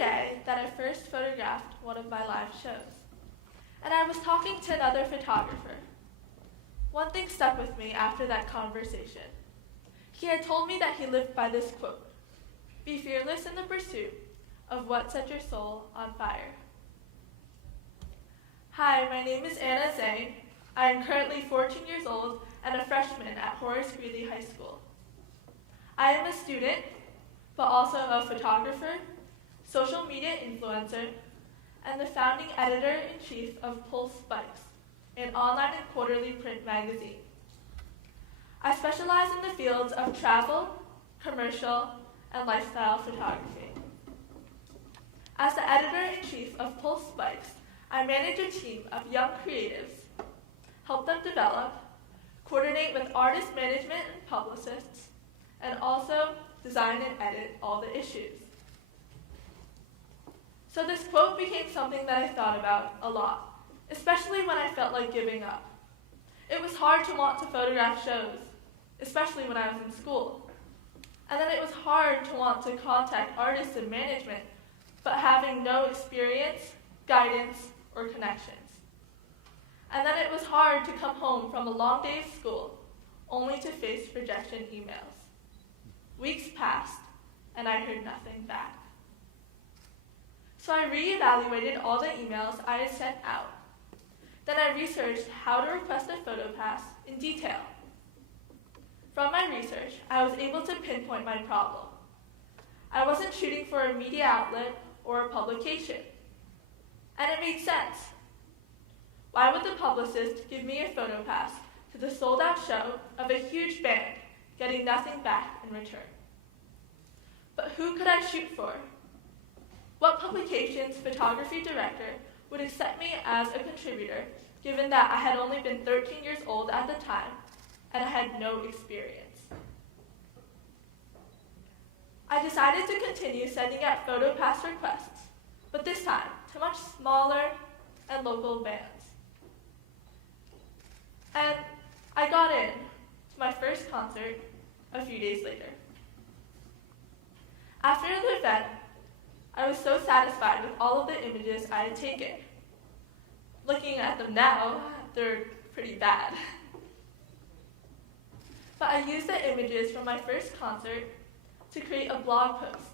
day that I first photographed one of my live shows, and I was talking to another photographer. One thing stuck with me after that conversation. He had told me that he lived by this quote: "Be fearless in the pursuit of what sets your soul on fire." Hi, my name is Zhang. I am currently 14 years old and a freshman at Horace Greeley High School. I am a student, but also a photographer, social media influencer, and the founding editor-in-chief of Pulse Spikes, an online and quarterly print magazine. I specialize in the fields of travel, commercial, and lifestyle photography. As the editor-in-chief of Pulse Spikes, I manage a team of young creatives, help them develop, coordinate with artist management and publicists, and also design and edit all the issues. So this quote became something that I thought about a lot, especially when I felt like giving up. It was hard to want to photograph shows, especially when I was in school. And then it was hard to want to contact artists and management, but having no experience, guidance, or connections. And then it was hard to come home from a long day of school, only to face rejection emails. Weeks passed, and I heard nothing back. So I reevaluated all the emails I had sent out. Then I researched how to request a photo pass in detail. From my research, I was able to pinpoint my problem. I wasn't shooting for a media outlet or a publication. And it made sense. Why would the publicist give me a photo pass to the sold-out show of a huge band, getting nothing back in return? But who could I shoot for? What publication's photography director would accept me as a contributor, given that I had only been 13 years old at the time and I had no experience? I decided to continue sending out photo pass requests, but this time to much smaller and local bands. And I got in to my first concert a few days later. After the event, I was so satisfied with all of the images I had taken. Looking at them now, they're pretty bad. But I used the images from my first concert to create a blog post.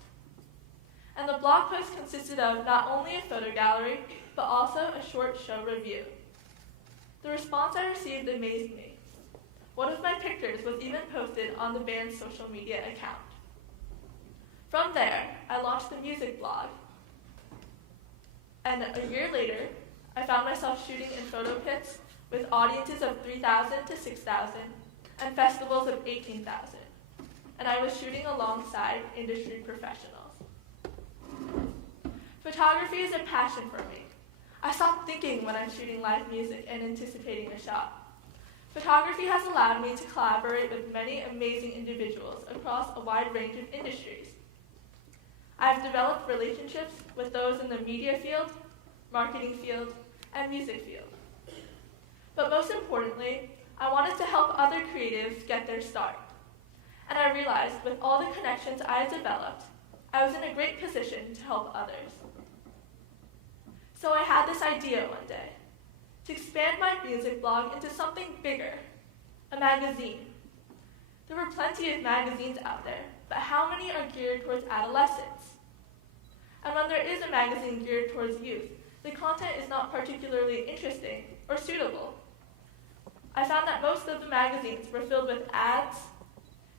And the blog post consisted of not only a photo gallery, but also a short show review. The response I received amazed me. One of my pictures was even posted on the band's social media account. From there, I launched the music blog. And a year later, I found myself shooting in photo pits with audiences of 3,000 to 6,000 and festivals of 18,000. And I was shooting alongside industry professionals. Photography is a passion for me. I stop thinking when I'm shooting live music and anticipating a shot. Photography has allowed me to collaborate with many amazing individuals across a wide range of industries. I've developed relationships with those in the media field, marketing field, and music field. But most importantly, I wanted to help other creatives get their start. And I realized with all the connections I had developed, I was in a great position to help others. So I had this idea one day, to expand my music blog into something bigger, a magazine. There were plenty of magazines out there, but how many are geared towards adolescents? And when there is a magazine geared towards youth, the content is not particularly interesting or suitable. I found that most of the magazines were filled with ads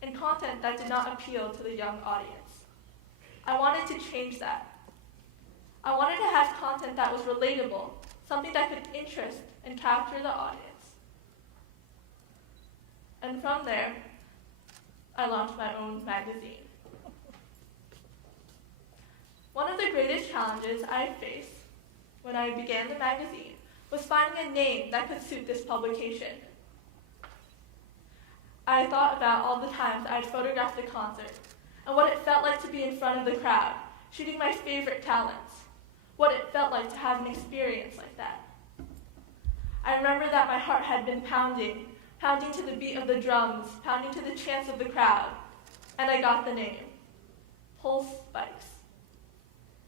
and content that did not appeal to the young audience. I wanted to change that. I wanted to have content that was relatable, something that could interest and capture the audience. And from there, I launched my own magazine. One of the greatest challenges I faced when I began the magazine was finding a name that could suit this publication. I thought about all the times I'd photographed the concert and what it felt like to be in front of the crowd, shooting my favorite talents, what it felt like to have an experience like that. I remember that my heart had been pounding to the beat of the drums, pounding to the chants of the crowd, and I got the name, Pulse Spikes.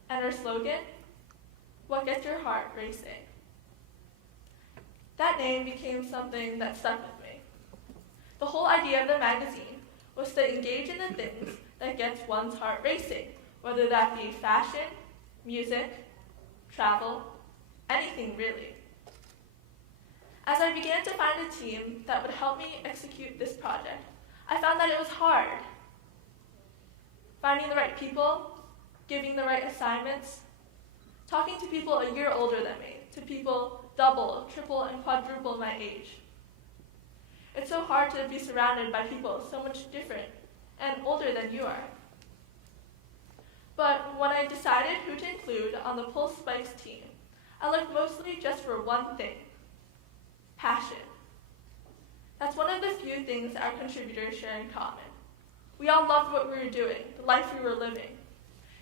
and our slogan, "What gets your heart racing?" That name became something that stuck with me. The whole idea of the magazine was to engage in the things that gets one's heart racing, whether that be fashion, music, travel, anything really. As I began to find a team that would help me execute this project, I found that it was hard. Finding the right people, giving the right assignments, talking to people a year older than me, to people double, triple, and quadruple my age. It's so hard to be surrounded by people so much different and older than you are. But when I decided who to include on the Pulse Spikes team, I looked mostly just for one thing: passion. That's one of the few things our contributors share in common. We all loved what we were doing, the life we were living.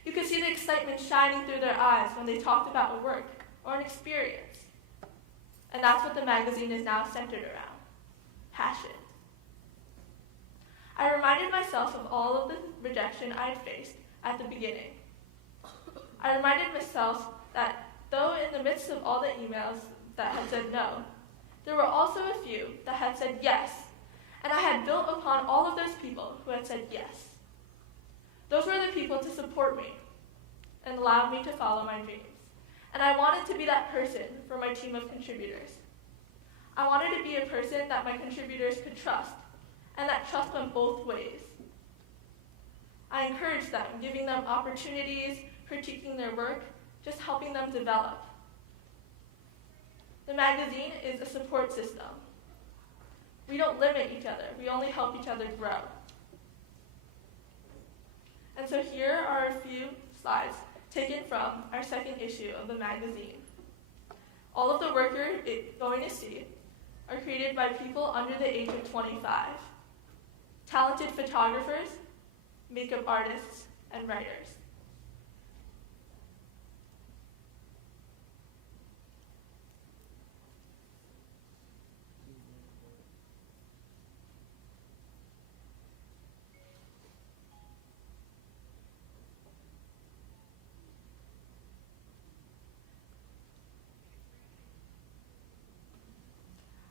You could see the excitement shining through their eyes when they talked about a work or an experience. And that's what the magazine is now centered around: passion. I reminded myself of all of the rejection I had faced at the beginning. I reminded myself that though in the midst of all the emails that had said no, there were also a few that had said yes, and I had built upon all of those people who had said yes. Those were the people to support me and allow me to follow my dreams. And I wanted to be that person for my team of contributors. I wanted to be a person that my contributors could trust, and that trust went both ways. I encouraged them, giving them opportunities, critiquing their work, just helping them develop. The magazine is a support system. We don't limit each other, we only help each other grow. And so here are a few slides taken from our second issue of the magazine. All of the work you're going to see are created by people under the age of 25. Talented photographers, makeup artists, and writers.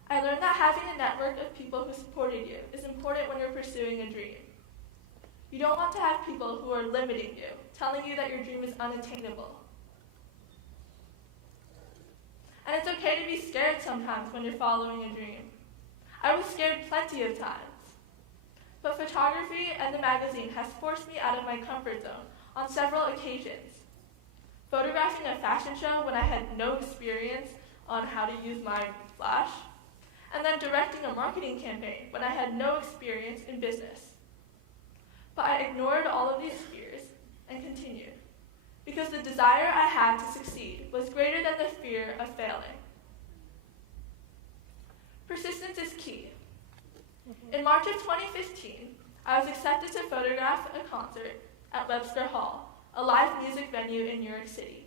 I learned that having a network of people who supported you is important when you're pursuing a dream. You don't want to have people who are limiting you, telling you that your dream is unattainable. And it's okay to be scared sometimes when you're following a dream. I was scared plenty of times. But photography and the magazine has forced me out of my comfort zone on several occasions. Photographing a fashion show when I had no experience on how to use my flash, and then directing a marketing campaign when I had no experience in business. But I ignored all of these fears and continued, because the desire I had to succeed was greater than the fear of failing. Persistence is key. In March of 2015, I was accepted to photograph a concert at Webster Hall, a live music venue in New York City.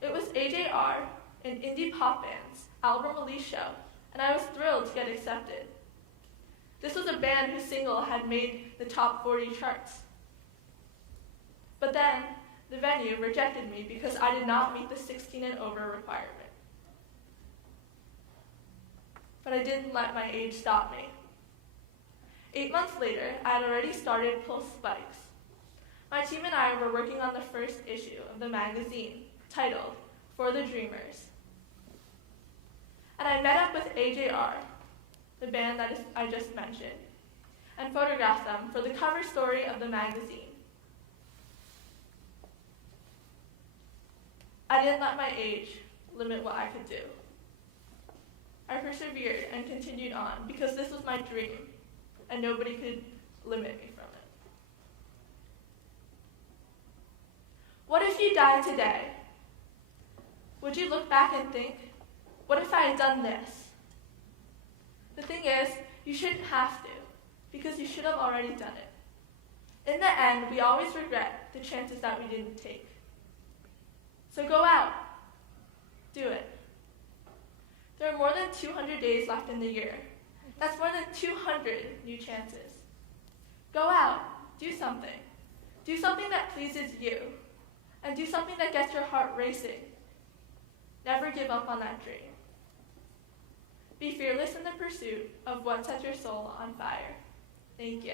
It was AJR, an indie pop band's album release show, and I was thrilled to get accepted. This was a band whose single had made the top 40 charts. But then, the venue rejected me because I did not meet the 16 and over requirement. But I didn't let my age stop me. 8 months later, I had already started Pulse Spikes. My team and I were working on the first issue of the magazine, titled For the Dreamers. And I met up with AJR, the band that I just mentioned, and photographed them for the cover story of the magazine. I didn't let my age limit what I could do. I persevered and continued on because this was my dream, and nobody could limit me from it. What if you died today? Would you look back and think, what if I had done this? The thing is, you shouldn't have to, because you should have already done it. In the end, we always regret the chances that we didn't take. So go out. Do it. There are more than 200 days left in the year. That's more than 200 new chances. Go out. Do something. Do something that pleases you. and do something that gets your heart racing. Never give up on that dream. Be fearless in the pursuit of what sets your soul on fire. Thank you.